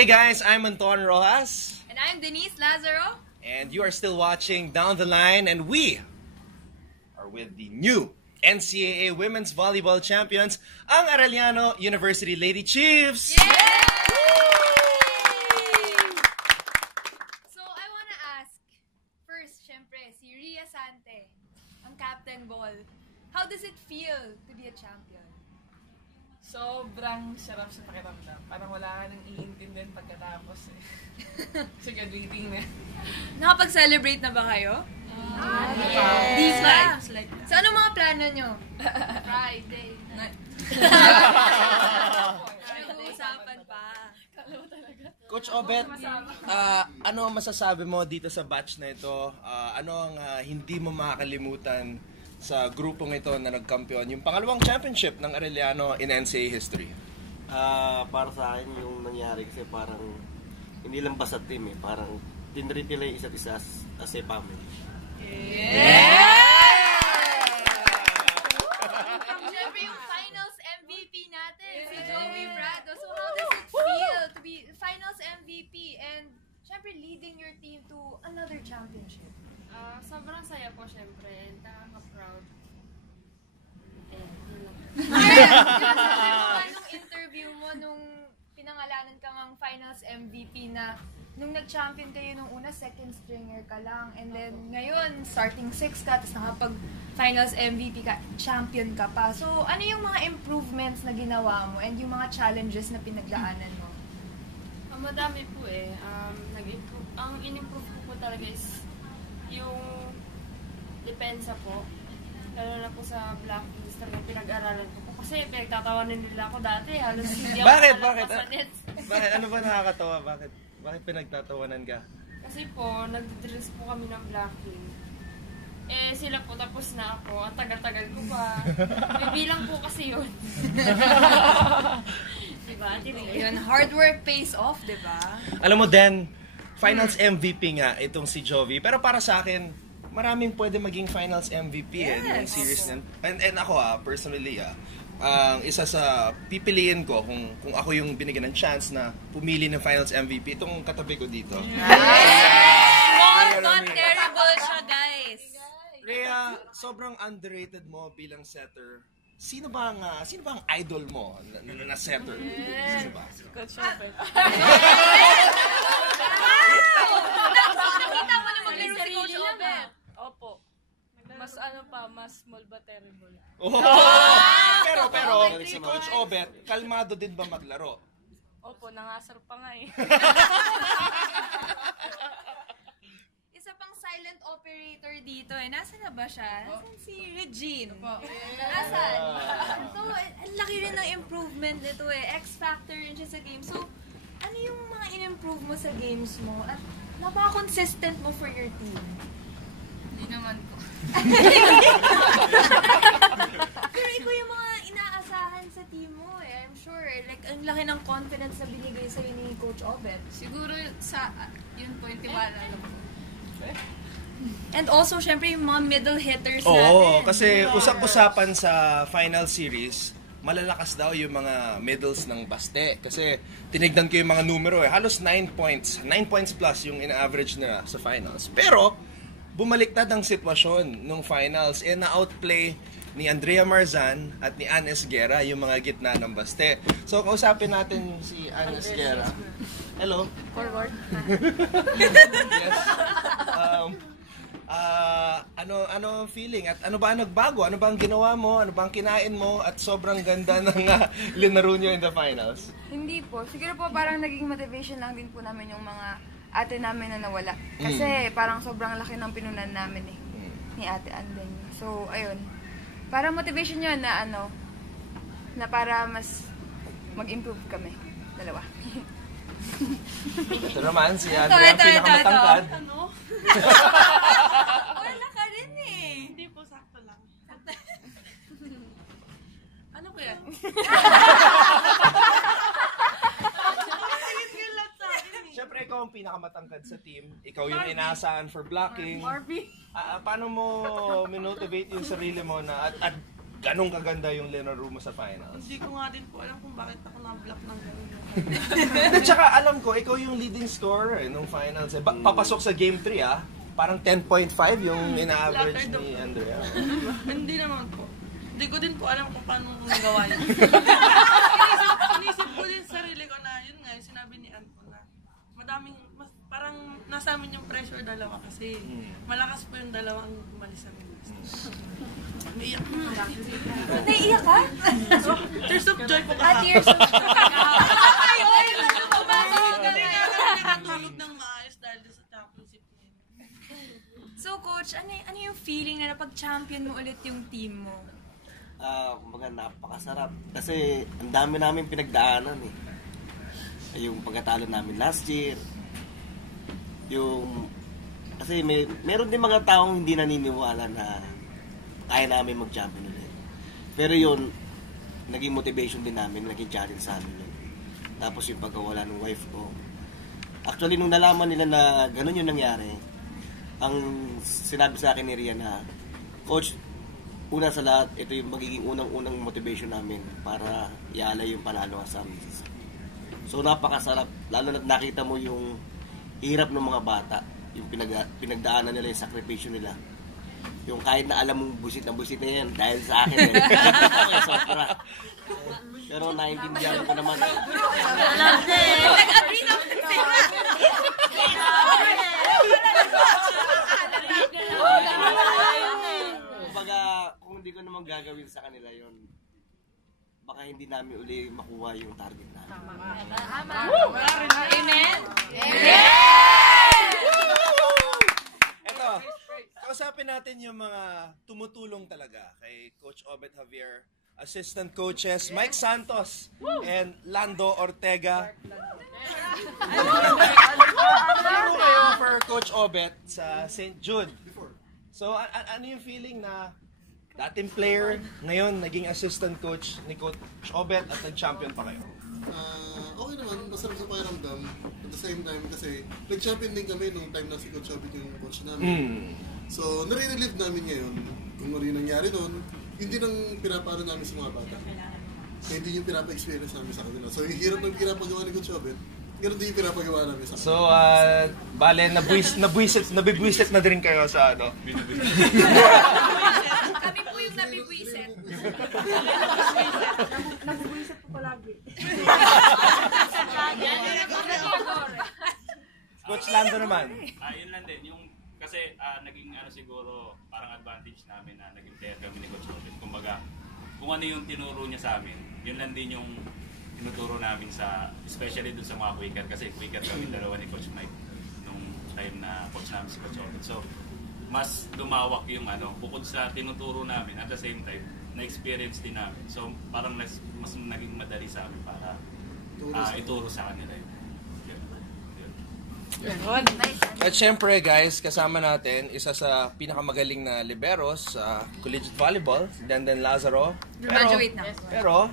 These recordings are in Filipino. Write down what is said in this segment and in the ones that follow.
Hey guys, I'm Anton Rojas. And I'm Denise Lazaro. And you are still watching Down the Line, and we are with the new NCAA Women's Volleyball Champions, ang Arellano University Lady Chiefs! Yay! So, I wanna ask, first, syempre, si Ria Sante, ang Captain Ball. How does it feel to be a champion? Sobrang sarap sa pakiramdam. Parang wala ka nang iintindihan pagkatapos eh. So, graduating na. Nakapag-celebrate na ba kayo? Di ba? So, anong mga plano nyo? Friday. Nag-uusapan pa. Coach Obet, ano ang masasabi mo dito sa batch na ito? Ano ang hindi mo makakalimutan sa grupong ito na nagkampiyon? Yung pangalawang championship ng Arellano in NCAA history. Para sa akin yung nangyari kasi parang hindi lang basta team eh. Parang tinreat nila yung isa't isa as a family. Siyempre yung finals MVP natin, si Joey Brado. So how does it feel to be finals MVP and siyempre leading your team to another championship? Sobrang saya po syempre, and nakaka-proud. Sabi mo ba nung interview mo, nung pinangalanan ka ng finals MVP na nung nag-champion kayo nung una, second stringer ka lang. And then ngayon, starting 6 ka, tapos nakapag-finals MVP ka, champion ka pa. So, ano yung mga improvements na ginawa mo and yung mga challenges na pinagdaanan mo? Madami po eh. Nag-improve. Ang in-improve ko po talaga is yung depensa po. Lalo na po sa blockings na pinag-aralan ko po. Kasi pinagtatawanan nila ako dati. Halos hindi ako Bakit? sa nets. Bakit? Ano ba nakakatawa? Bakit pinagtatawanan ka? Kasi po, nag-drills po kami ng blocking. Eh, sila po tapos na ako. Ang tagal-tagal ko pa. May bilang po kasi yun. Diba? Yun, hard work pays off, diba? Alam mo, Dan, finals MVP nga itong si Jovi. Pero para sa akin, maraming pwede maging finals MVP ng series. And ako personally, isa sa pipiliin ko kung ako yung binigyan ng chance na pumili ng finals MVP, itong katabi ko dito. Not terrible siya, guys. Rhea, sobrang underrated mo bilang setter. Sino ba ang idol mo na setter? Sino ba? Coach Obet. Nakita mo na maglaro si Coach Obet. Opo. Mas mas small but terrible. Oh! Pero si Coach Obet, kalmado din ba maglaro? Opo, nangasar pa nga eh. Isa pang silent operator dito eh. Nasaan na ba siya? Nasaan si Regine? Nasaan? So, ang laki rin ng improvement nito eh. X-factor rin siya sa game. So, ano yung mga in-improve mo sa games mo? At napaka-consistent mo for your team? Hindi naman po. Pero ikaw yung mga inaasahan sa team mo eh. I'm sure. Like, ang laki ng confidence na binigay sa'yo ni Coach Obet. Siguro yun po yung tiwala lang po. And also, syempre, yung mga middle hitters Oo, natin. kasi usap-usapan sa final series, malalakas daw yung mga middles ng Baste. Kasi tinignan ko yung mga numero eh. Halos 9 points. 9 points plus yung ina-average nila sa finals. Pero, bumaliktad ang sitwasyon nung finals. Na-outplay ni Andrea Marzan at ni Ann Esguera yung mga gitna ng Baste. So, kausapin natin si Ann Esguera. Hello. Forward. Yes. Ano ang feeling at ano ba ang nagbago? Ano ba ang ginawa mo? Ano ba ang kinain mo? At sobrang ganda ng linaro nyo in the finals. Hindi po. Siguro po parang naging motivation lang din po namin yung mga ate namin na nawala. Kasi parang sobrang laki ng pinunan namin eh. Ni ate Anden. So, ayun. Parang motivation yun na na para mas mag-improve kami. Dalawa. Ito naman si Andrea, pinakamatangkad. Ano? Wala ka rin eh. Hindi po, sakto lang. Ano ko yan? Siyempre, ikaw ang pinakamatangkad sa team. Ikaw yung inaasahan for blocking. Marby. Paano mo minotivate yung sarili mo na at ganong kaganda yung linaro mo sa finals? Hindi ko nga din po alam kung bakit ako na-block ng gano'n. At saka alam ko, ikaw yung leading scorer nung finals. Papasok sa game 3 parang 10.5 yung ina-average ni Andrea. Hindi naman po. Hindi ko din po alam kung paano nagawa yun. Inisip ko din sa sarili ko na yun nga, yung sinabi ni Ann po na madaming, parang nasa amin yung pressure dalawa kasi malakas po yung dalawang umalis sa amin. Naiyak mo na. Naiiyak ka? Tears of joy po At kahapon. tears of joy. Hindi nga kami nakatulog ng maayos dahil sa championship niya. So, Coach, ano yung feeling na napag-champion mo ulit yung team mo? Mga napakasarap. Kasi ang dami namin pinagdaanan eh. Yung pagkatalo namin last year. Kasi meron din mga taong hindi naniniwala na kaya namin mag-champion ulit. Pero yun, naging motivation din namin, naging challenge sa amin. Tapos yung pagkawala ng wife ko. Actually, nung nalaman nila na ganun yung nangyari, ang sinabi sa akin ni Rian na, Coach, una sa lahat, ito yung magiging unang-unang motivation namin para ialay yung panalo sa amin. So napakasarap, lalo na nakita mo yung hirap ng mga bata, yung pinagdaanan nila, yung sakripisyo nila. Yung kahit na alam mong busit na yan dahil sa akin eh. Sobra. Pero naiintindihan ko naman. Nag-agree naman sila. Kumbaga, kung hindi ko naman gagawin sa kanila yon, baka hindi namin uli makuha yung target namin. Amen? Eto, kausapin natin yung mga tumutulong talaga kay Coach Obet Javier, assistant coaches Mike Santos and Lando Ortega. Ano kayo for Coach Obet sa St. Jude? So, ano yung feeling na dating player, ngayon naging assistant coach ni Coach Obet at nag-champion pa kayo? Okay naman, masarap sa pakiramdam. At the same time, kasi nag-champion din kami nung time na si Coach Obet yung coach namin. So, nare-relieve namin ngayon kung ano yung nangyari doon. Yun din ang pinapano namin sa mga bata. Kaya hindi yung pinapa-experience namin sa kanila. So, yung hirap ng pinapagawa ni Coach Obet, ganun din yung pinapagawa namin sa kanila. So, bale, nabibwisit na din kayo sa ano? Kami po yung nabibwisit. Nabubuisit po palagi. Coach Lando naman. Yun lang din, yung kasi naging siguro parang advantage namin na naging player kami ni Coach Obet. Kumbaga, kung ano yung tinuro niya sa amin, yun lang din yung tinuturo namin especially dun sa mga quicker, kasi quicker kami dalawa ni Coach Mike nung time na coach namin si Coach Obet. So, mas lumawak yung bukod sa tinuturo namin, at the same time, na-experience din namin. So, parang mas naging madali sa amin para ituro sa kanila yun. At syempre guys, kasama natin isa sa pinakamagaling na liberos sa collegiate volleyball, si Denden Lazaro. Graduate na. Pero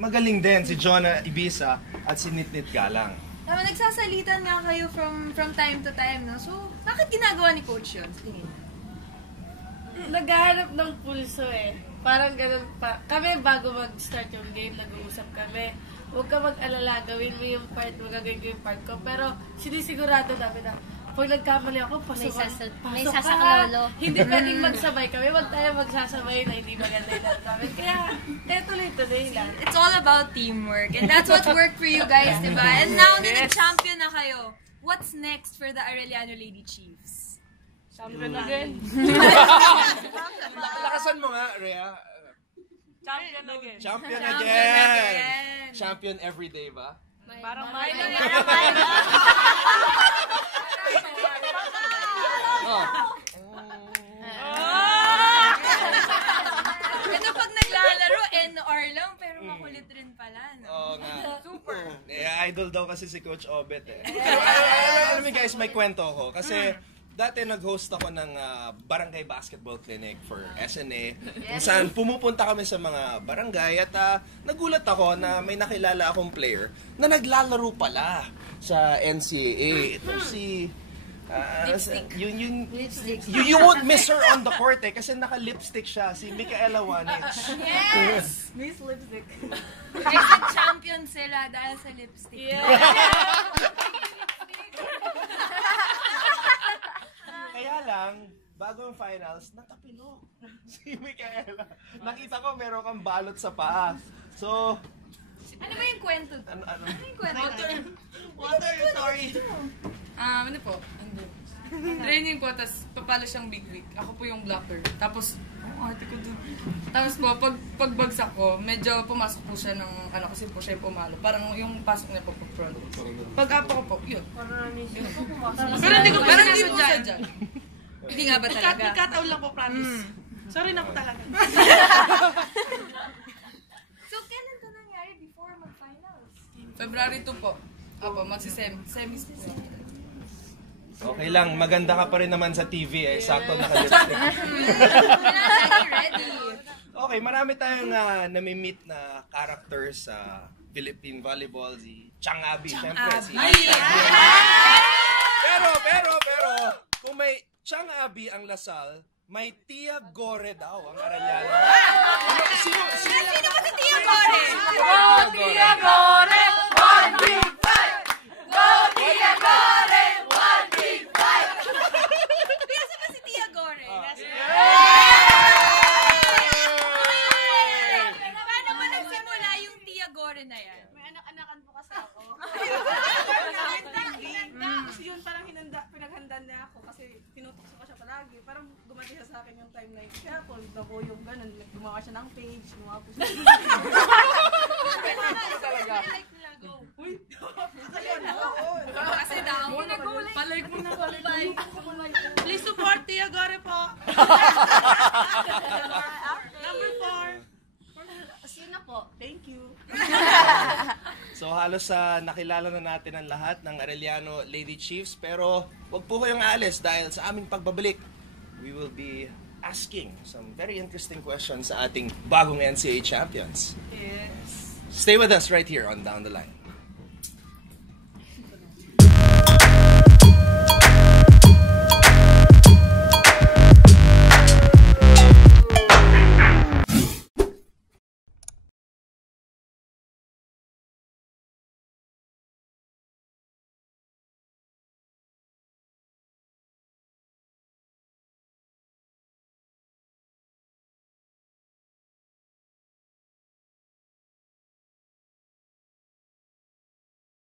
magaling din si Jonah Ibiza at si Nitnit Galang. Tama, nagsasalitan nga kayo from time to time, no? So, bakit ginagawa ni Coach yun? Naghahanap ng pulso eh. Parang ganun pa. Kami bago mag-start yung game, nag-uusap kami. Huwag ka mag-alala, gawin mo yung part, magagawin ko yung part ko. Pero sinisigurado namin na pag nagkamali ako, pasok ka. Hindi pwedeng magsabay kami. Huwag tayo magsasabay na hindi maganda yung namin. Kaya, tuloy-tuloy lang. It's all about teamwork. And that's what worked for you guys, diba? And now na nag-champion na kayo, what's next for the Arellano Lady Chiefs? Champion again. Lakasan mo nga, Rhea. Champion again. Champion again! Champion every day ba? Parang Ito pag naglalaro, NR lang, pero makulit rin pala, no? Oo nga. Super. Idol daw kasi si Coach Obet eh. Pero alam mo guys, may kwento ko. Kasi dati nag-host ako ng barangay basketball clinic for SNA. Kung saan pumupunta kami sa mga barangay at nagulat ako na may nakilala akong player na naglalaro pala sa NCAA. Ito si You won't miss her on the court kasi naka-lipstick siya, si Micaela Wanich. Yes! Miss Lipstick. Naging champion sila dahil sa lipstick. Kaya lang, bago ang finals, natapilok si Micaela. Nakita ko meron kang balot sa paa. So, ano ba yung kwento? Ano yung kwento? Water, sorry. Ano po? Training po, tapos papalo siyang big week. Ako po yung blocker. Tapos, ate ko dun. Tapos po, pagbagsak ko, medyo pumasok po siya ng, kasi po siya yung pumalo. Parang yung pasok niya po po front. Pag-apo ko po, yun. Pero hindi ko parang hindi po siya dyan. Hindi nga ba talaga? Nagkataon lang po, promise. Sorry na po talaga. So, kailan ito nangyari before mag-finals? February 2 po. Apo, magsi-semis po. Okay lang, maganda ka pa rin naman sa TV eh. Sakto naka-lipstick. Ready. Okay, marami tayong nami-meet na characters sa Philippine Volleyball. Si Chang Abi, syempre. Si Pero, kung may Chang Abi ang Lasal, may Tia Gore daw ang Arellano. Sino ba si Tia Gore? Go, Tia Gore! One big fight! Go, Tia Gore! One big fight! Bisa ba si Tia Gore? Paano ba nagsimula yung Tia Gore na yan? May anak-anakan po kasi ako. Kasi yun parang pinaghandaan niya ako kasi tinutukso ko siya palagi. Parang gumati siya sa akin yung time na yun. Kaya po, yung ganun, gumawa siya ng page, gumawa po siya. Talaga. Uy! Kasi daw, Palike mo na. Please support Tia Gore po. Number 4. Yun na po. Thank you. So halos nakilala na natin ang lahat ng Arellano Lady Chiefs, pero wag po kayong aalis dahil sa aming pagbabalik, we will be asking some very interesting questions sa ating bagong NCAA champions. Yes. Stay with us right here on Down the Line.